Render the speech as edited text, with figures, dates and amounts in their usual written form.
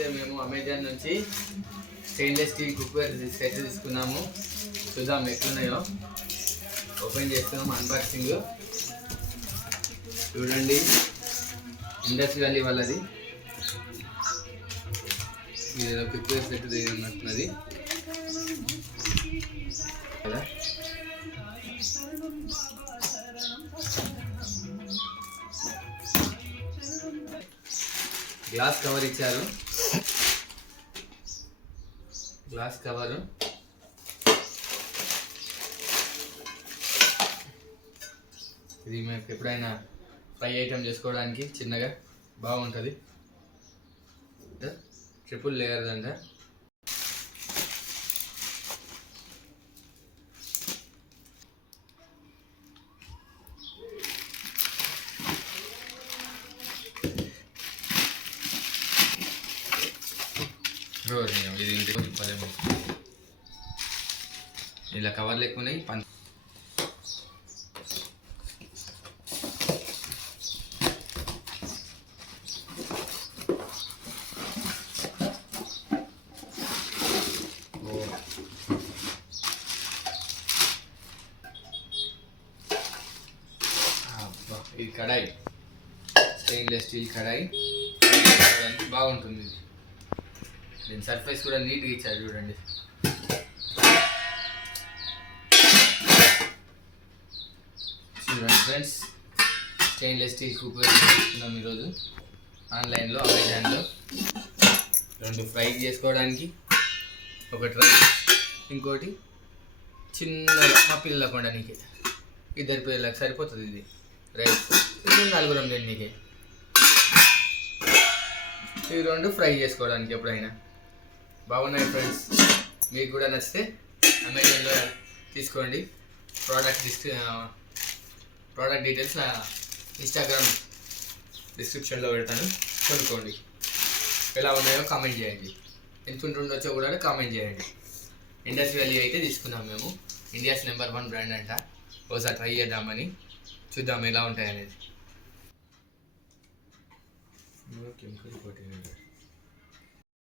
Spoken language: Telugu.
అయితే మేము అమెజాన్ నుంచి స్టెయిన్లెస్ స్టీల్ కుక్కర్ సెట్ తీసుకున్నాము. చూద్దాం ఎట్లున్నాయో. ఓపెన్ చేస్తున్నాం అన్బాక్సింగ్. చూడండి, ఇండస్ వ్యాలీ వాళ్ళది. ఇది కుక్కర్ సెట్ ఉన్నట్టున్నది కదా. గ్లాస్ కవర్ ఇచ్చారు. గ్లాస్ కవరు ఇది మీకు ఎప్పుడైనా ఫ్రై ఐటమ్ చేసుకోవడానికి చిన్నగా బాగుంటుంది. ట్రిపుల్ లేయర్ అంట. ఇది ఇంటికి చెప్పలేము. ఇలా కవర్లు ఎక్కువ ఉన్నాయి. ఇది కడాయి, స్టెయిన్లెస్ స్టీల్ కడాయి బాగుంటుంది. దీని సర్ఫేస్ కూడా నీట్గా ఇచ్చారు చూడండి. చూడండి ఫ్రెండ్స్, స్టెయిన్లెస్ స్టీల్ కుక్కర్ తీసుకున్నాం ఈరోజు ఆన్లైన్లో, అమెజాన్లో. 2 ఫ్రై చేసుకోవడానికి, ఒకటి రైస్, ఇంకోటి చిన్నగా మా పిల్లలకు వండడానికి. 2 పిల్లలకు సరిపోతుంది ఇది రైస్. ఇది 4 తినడానికి. ఇవి 2 ఫ్రై చేసుకోవడానికి ఎప్పుడైనా. బాగున్నాయి ఫ్రెండ్స్. మీకు కూడా నచ్చితే అమెజాన్లో తీసుకోండి. ప్రోడక్ట్ డీటెయిల్స్ ఇన్స్టాగ్రామ్ డిస్క్రిప్షన్లో పెడతాను, కొనుక్కోండి. ఎలా ఉన్నాయో కామెంట్ చేయండి. ఎంత ఉండొచ్చో కూడా కామెంట్ చేయండి. ఇండస్ వ్యాలీ అయితే తీసుకున్నాం మేము. ఇండియాస్ నెంబర్ 1 బ్రాండ్ అంట. ఒకసారి ట్రై చేద్దామని, చూద్దాం ఎలా ఉంటాయి అనేది. Chemical coating